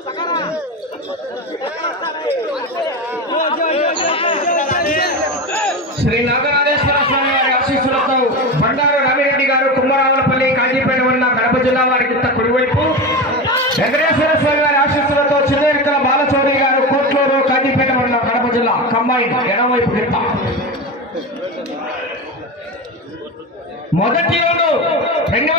సకరా శ్రీ నాగనాథేశ్వర స్వామి వారి ఆశీస్సులతో బండారు రవిరెడ్డి గారు కుమ్మరావులపల్లి కాజీపేట ఉన్న కడప జిల్లా వారి కింద కుడివైపు. వెంకటేశ్వర స్వామి వారి ఆశీస్సులతో చిన్నరికల బాలచౌరి గారు కోట్లూరు కాజీపేట ఉన్న కడప జిల్లా కంబైన్ ఎడమవైపు కింద మొదటి రెండు రెండు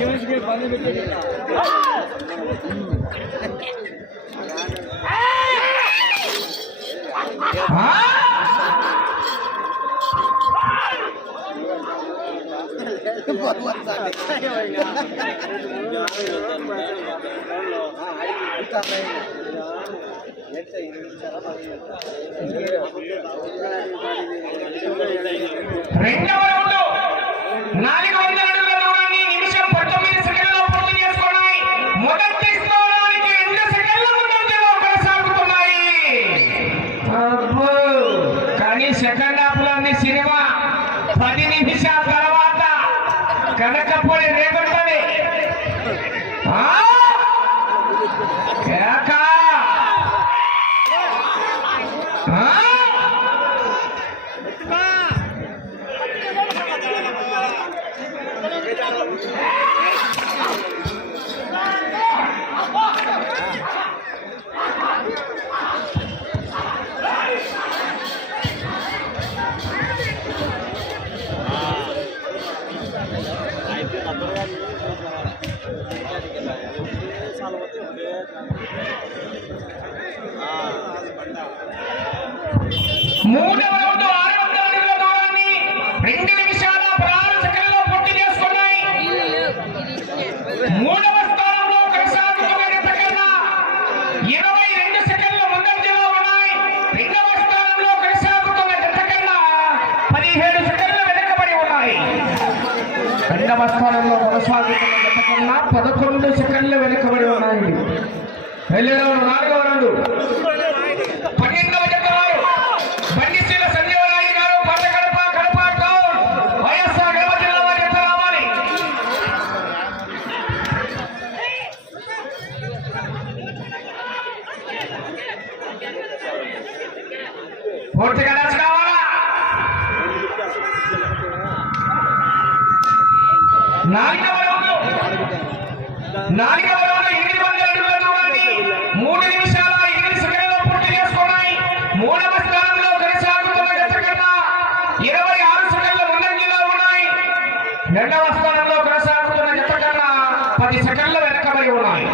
이런 식으로 많이 뵙겠다. 아! ఇంకా పూర్తిగా డాన్స్ కావాలా? నాలుగవ రౌండ్ నాలుగవ రౌండ్ ఎనిమిది మంది అడుగుల దూరాన్ని మూడు నిమిషాల ఎనిమిది సెకండ్లలో పూర్తి చేసుకున్నాయి. మూడవ స్థానంలో కొనసాగుతున్న జత కన్నా ఇరవై ఆరు సెకండ్ల ముందంజలో ఉన్నాయి. రెండవ స్థానంలో కొనసాగుతున్న జత కన్నా పది సెకండ్ల వెనకబడి ఉన్నాయి.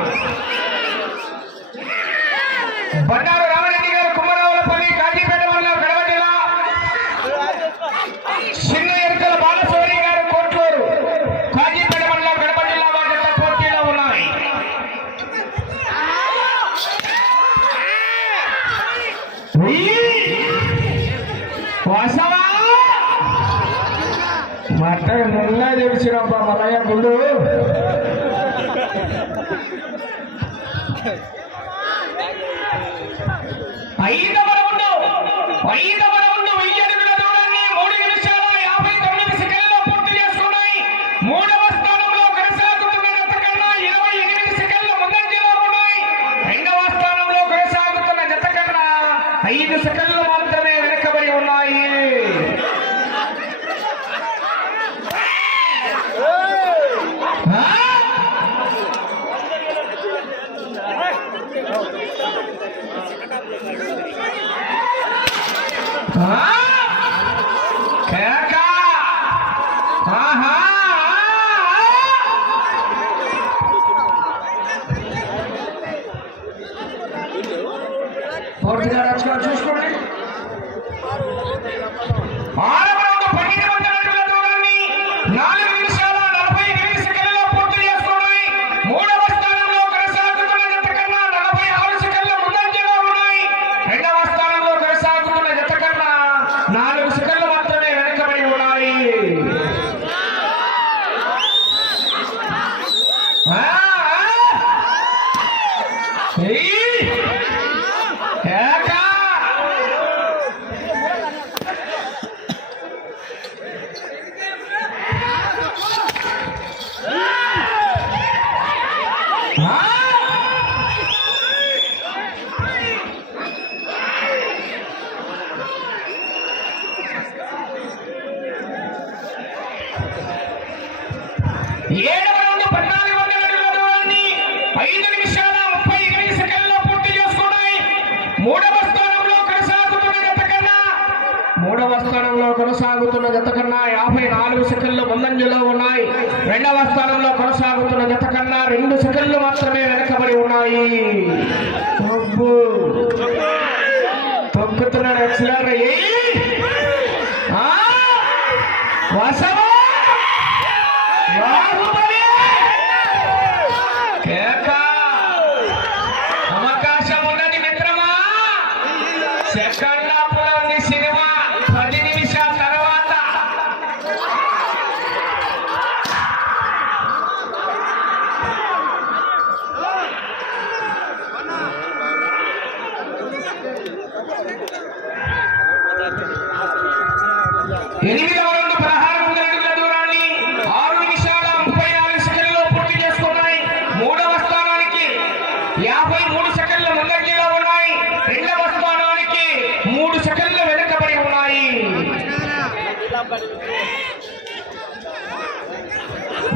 బండారు రామరెడ్డి గారు కుమ్మరావులపల్లి வைணவ రెండవ స్థానంలో కొనసాగుతున్న జత కన్నా రెండు సెకండ్లు మాత్రమే వెనకబడి ఉన్నాయి.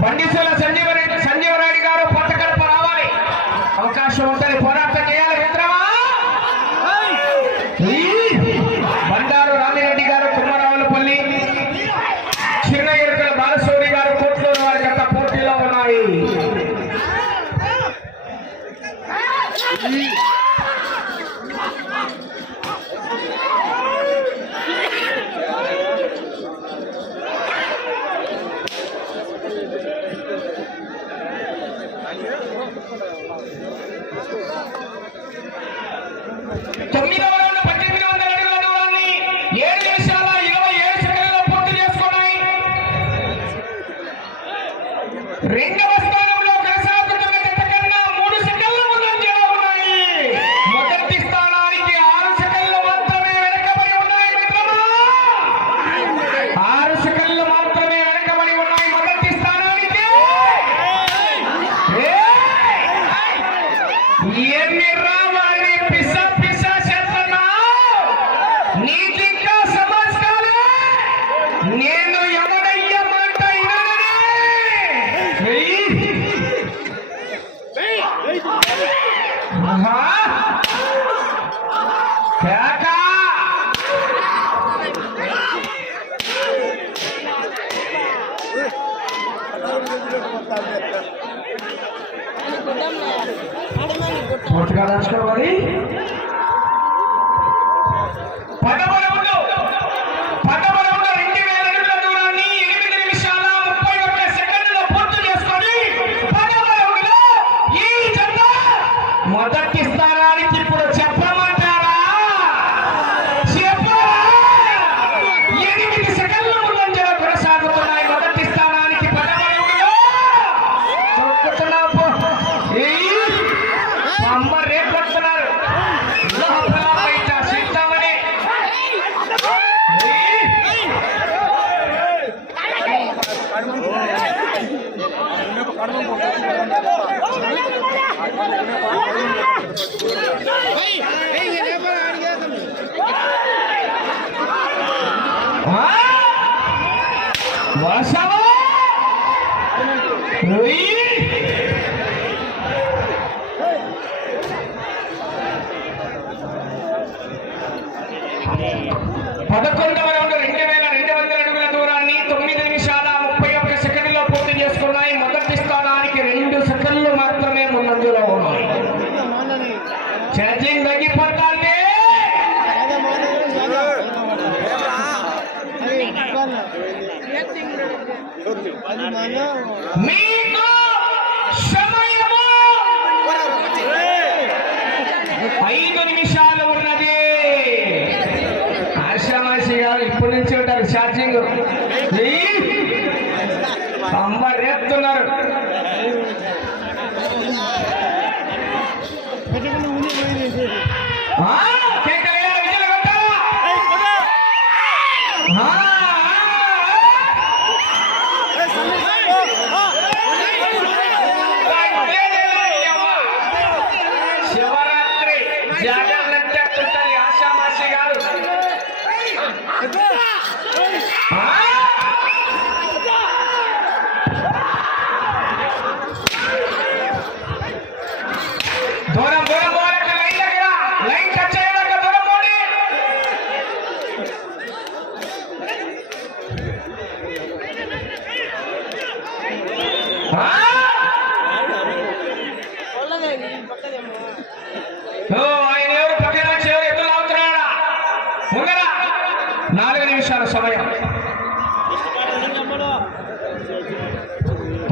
బండిసోల సంజీవ సంజీవ నాయుడు గారు పూర్తిగా దాచుకోవాలి పగబడి আমার রেট పదకొండవ చేయాలి. ఇప్పటి నుంచి ఉంటారు ఛార్జింగ్. అమ్మ రేపుతున్నారు. ఆ?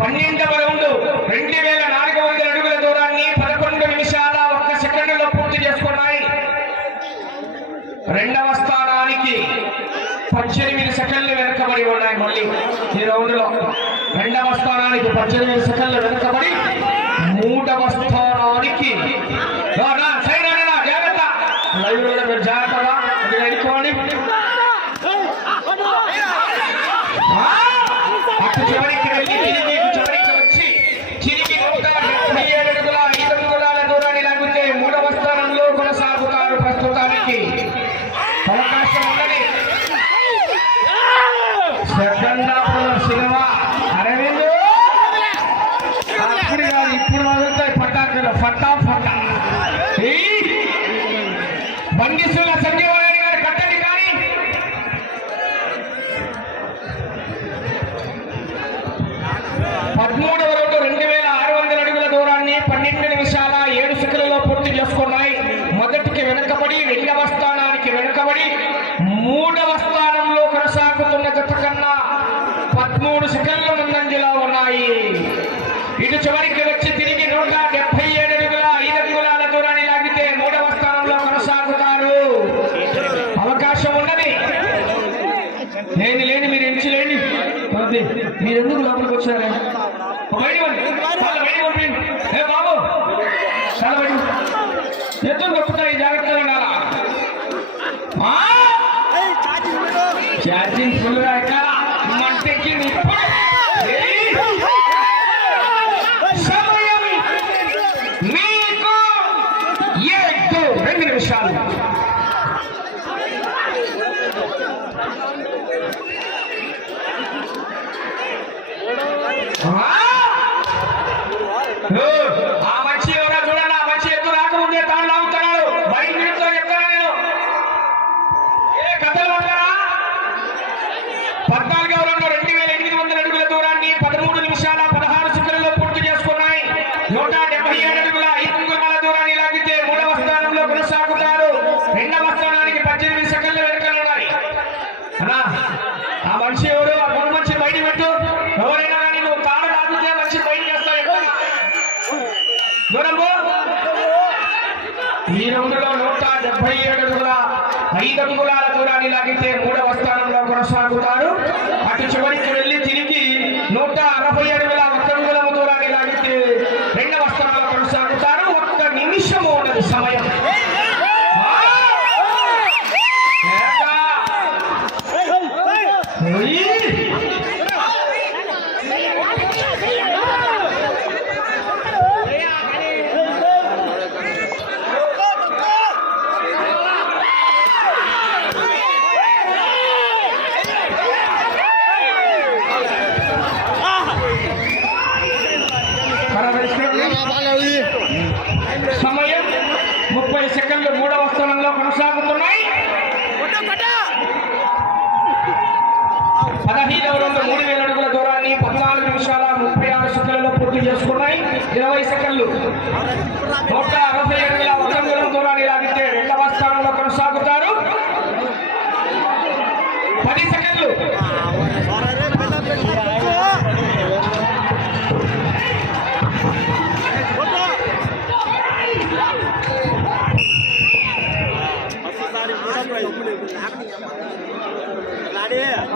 పన్నెండు రౌండ్ రెండు వేల నాలుగు వందల అడుగుల దూరాన్ని పదకొండు నిమిషాల ఒక్క సెకండ్లో పూర్తి చేసుకున్నాయి. రెండవ స్థానానికి పద్దెనిమిది సెకండ్లు వెనుకబడి ఉన్నాయి మళ్ళీ. ఈ రెండవ స్థానానికి పద్దెనిమిది సెకండ్లు వెనుకబడి మూడవ స్థానం చివరికి వచ్చి తిరిగి నూట డెబ్బై ఏడు అడుగుల ఐదు అడుగుల దూరాన్ని లాగితే మూడవ స్థానంలో కొనసాగుతారు అవకాశం ఉన్నది లేని లేని మీరు ఎంచలేని మీరు ఎందుకు లోపలికి వచ్చారు బాబు ఎత్తులు నొప్పుతాయి జాగ్రత్తగా ఫుల్ రాక మంటెక్కి నిప్పు పద్నాలుగు ఎవరన్నా రెండు লোকটা আলাপ হইয়া సమయం ముప్పై సెకండ్లు మూడవ స్థానంలో కొనసాగుతున్నాయి. పదహైదవ రెండు మూడు వేల అడుగుల దూరాన్ని పద్నాలుగు నిమిషాల ముప్పై ఆరు సెకండ్లలో పూర్తి చేసుకున్నాయి. ఇరవై సెకండ్లు. నూట అరవై ఏడు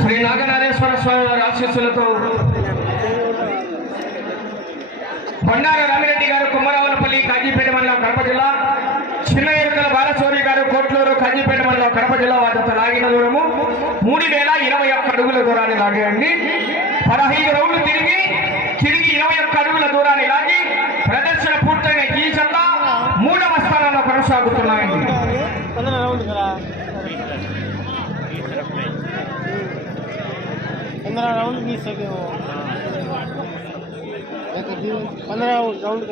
శ్రీ నాగనాథేశ్వర స్వామి వారి ఆశీస్సులతో బండార రామిరెడ్డి గారు కుమ్మరావులపల్లి కాజీపేట మండలం కడప జిల్లా చిన్న ఎరుకల బాలశౌరి గారు కోట్లూరు కాజీపేట మండలం కడప జిల్లా వారితో లాగిన దూరము. మూడు వేల ఇరవై ఒక్క అడుగుల దూరాన్ని లాగేయండి. పదహైదు రౌండ్లు తిరిగి తిరిగి ఇరవై ఒక్క అడుగుల దూరాన్ని లాగి ప్రదర్శన పూర్తయిన ఈ జత మూడవ స్థానంలో కొనసాగుతున్నాయి. पंद्रह राउंड बीस सेकेंड पंद्रह राउंड